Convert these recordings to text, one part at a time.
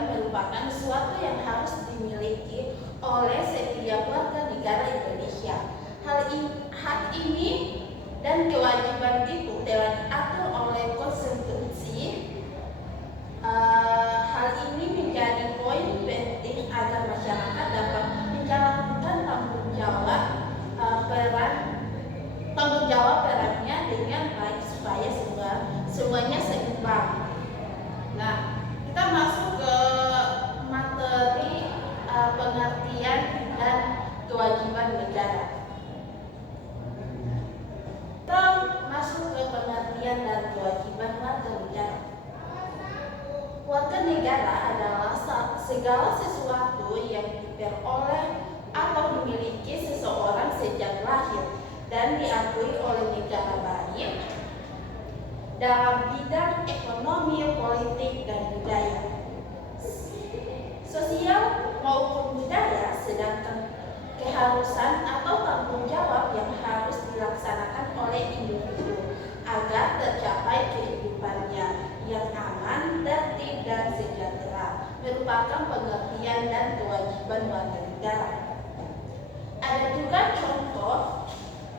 kewajiban merupakan sesuatu yang harus dimiliki oleh setiap warga negara Indonesia. Hak ini dan kewajiban itu telah diatur oleh konstitusi. Hal ini menjadi poin penting agar masyarakat dapat menjalankan tanggung jawab perannya dengan baik supaya semuanya seimbang. Nah, kita masuk ke materi pengertian dan kewajiban negara. Kita masuk ke pengertian dan kewajiban warga negara. Warga negara adalah segala sesuatu yang diperoleh atau dimiliki seseorang sejak lahir dan diakui oleh negara baik dalam bidang ekonomi, politik, dan budaya, sosial maupun budaya, sedangkan keharusan atau tanggung jawab yang harus dilaksanakan oleh individu agar tercapai kehidupannya yang aman, tertib, dan sejahtera merupakan pengertian dan kewajiban warga negara. Ada juga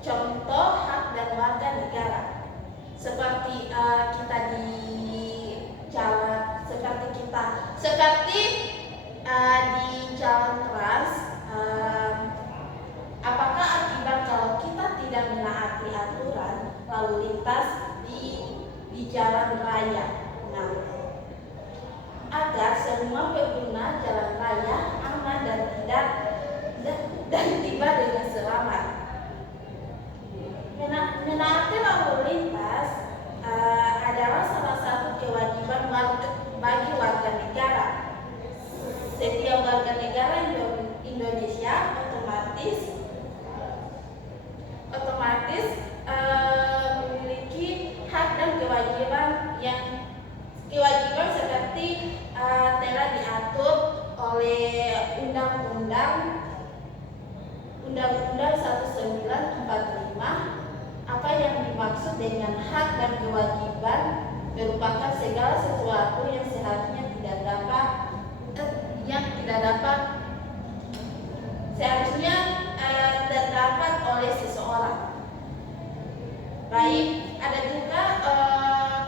contoh hak dan warga negara. Seperti kita di jalan, seperti di jalan trans, apakah akibat kalau kita tidak menaati aturan lalu lintas di jalan raya? Nah, agar semua pengguna jalan raya aman dan tiba dengan selamat. Menaati lalu lintas adalah salah satu kewajiban bagi warga negara. Setiap warga negara Indonesia otomatis memiliki hak dan kewajiban seperti telah diatur oleh Undang-Undang 1945. Apa yang dimaksud dengan hak dan kewajiban merupakan segala sesuatu yang seharusnya terdapat oleh seseorang. Baik, ada juga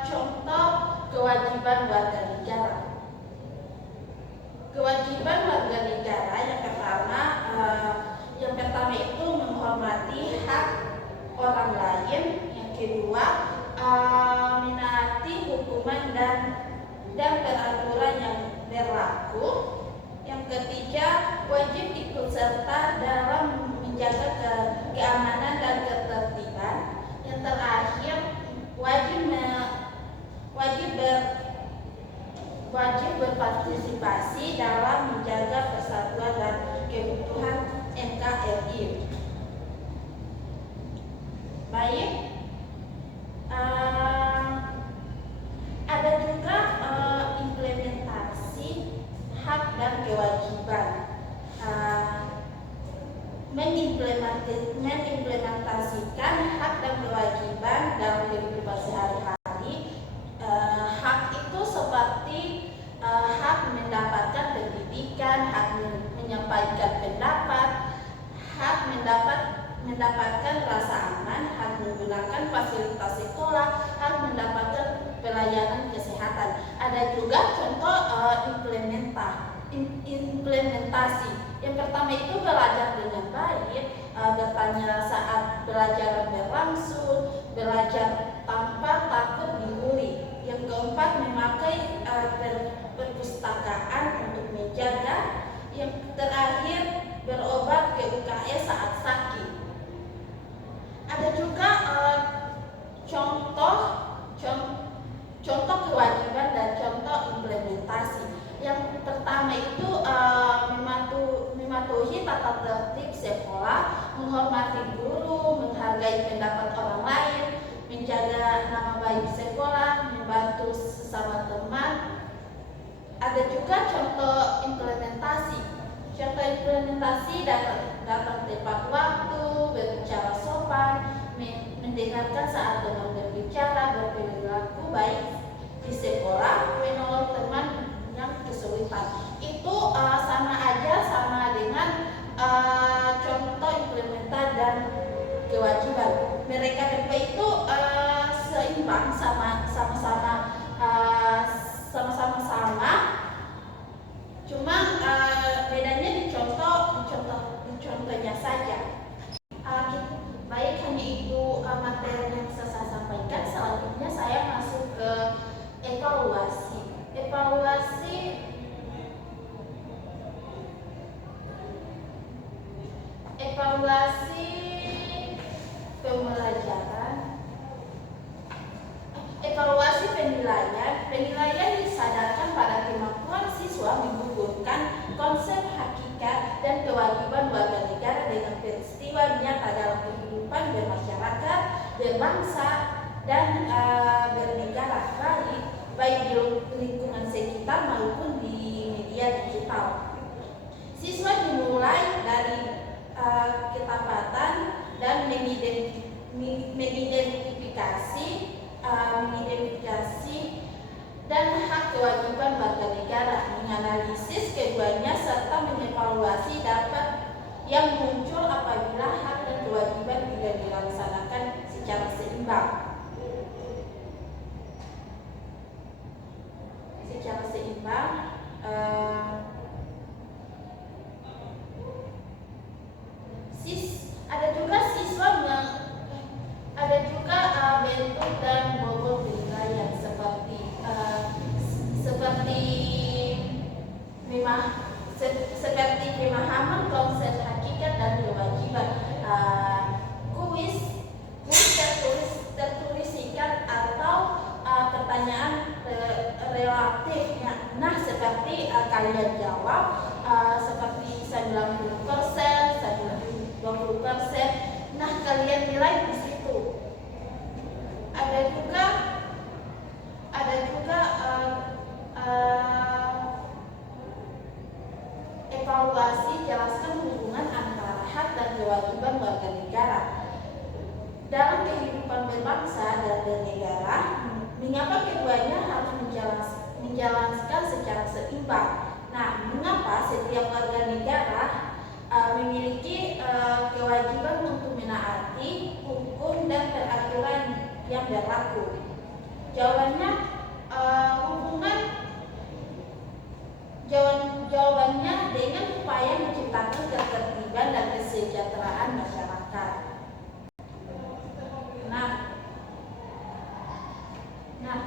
contoh kewajiban warga negara. Kewajiban warga negara yang pertama itu menghormati hak orang lain. Yang kedua, menaati hukuman dan peraturan yang berlaku. Yang ketiga, wajib ikut serta dalam menjaga keamanan dan ketertiban. Yang terakhir, wajib berpartisipasi dalam menjaga persatuan dan keutuhan NKRI. Baik, ada juga implementasi hak dan kewajiban. Mengimplementasikan hak dan kewajiban dalam kehidupan sehari-hari. Hak itu seperti hak mendapatkan pendidikan, hak menyampaikan pendapat, hak mendapatkan rasa aman, hak menggunakan fasilitas sekolah, hak mendapatkan pelayanan kesehatan. Ada juga contoh implementasi. Yang pertama itu belajar dengan baik, bertanya saat belajar berlangsung, belajar tanpa takut dibully. Yang keempat, memakai perpustakaan untuk menjaga. Yang terakhir, berobat ke UKS saat sakit. Ada juga contoh kewajiban dan contoh implementasi. Yang pertama itu mematuhi tata tertib sekolah, menghormati guru, menghargai pendapat orang lain, menjaga nama baik sekolah, membantu sesama teman. Ada juga contoh implementasi. Contoh implementasi datang tepat waktu, berbicara sopan, mendengarkan saat teman berbicara, berperilaku baik di sekolah, menolong teman yang kesulitan. peristiwa nyata dalam kehidupan bermasyarakat, berbangsa, dan bernegara, baik di lingkungan sekitar maupun di media digital. Siswa dimulai dari ketapatan dan mengidentifikasi dan hak kewajiban warga negara, menganalisis keduanya serta mengevaluasi dampak yang muncul apabila hak dan kewajiban tidak dilaksanakan secara seimbang. Ada juga bentuk dan bobot penilaian seperti pemahaman konsep hakikat dan kewajiban, kuis tertulis singkat atau pertanyaan relatif. Nah, seperti kalian jawab seperti 90%, 20%. Nah, kalian nilai di situ. Ada juga evaluasi, jelaskan hubungan antara hak dan kewajiban warga negara dalam kehidupan berbangsa dan bernegara. Mengapa keduanya harus menjalankan secara seimbang? Nah, mengapa setiap warga negara memiliki kewajiban untuk menaati hukum dan peraturan yang berlaku? Jawabannya dengan upaya menciptakan ketertiban dan kesejahteraan masyarakat. Nah,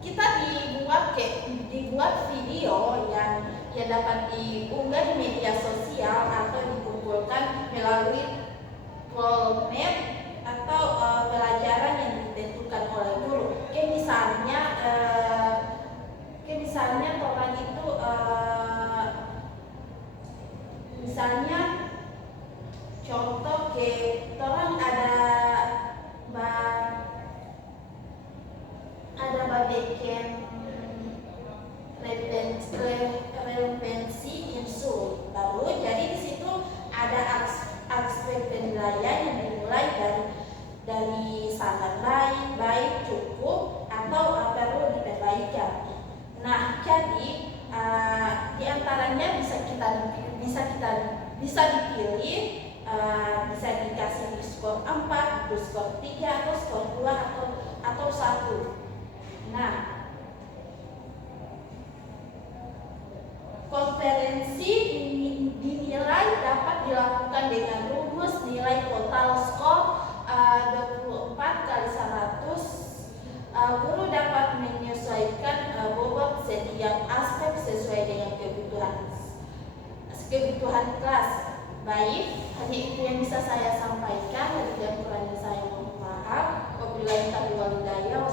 kita dibuat video yang dapat diunggah di media sosial atau dikumpulkan melalui format atau pelajaran yang ditentukan oleh guru. Misalnya orang itu contoh orang ada bikin referensi insur baru. Jadi di situ ada aspek penilaian yang dimulai dari sangat baik, cukup, atau perlu diperbaikan. Nah, jadi di antaranya bisa dipilih, bisa dikasih di skor 4, di skor 3, atau skor 2, atau 1. Nah, konferensi dinilai dapat dilakukan dengan rumus nilai total skor 24 kali 100. Guru dapat menyesuaikan bobot setiap aspek sesuai dengan kebutuhan kelas. Baik, hanya itu yang bisa saya sampaikan. Dan kurangnya saya mohon maaf. Wabillahi taufiq wal hidayah.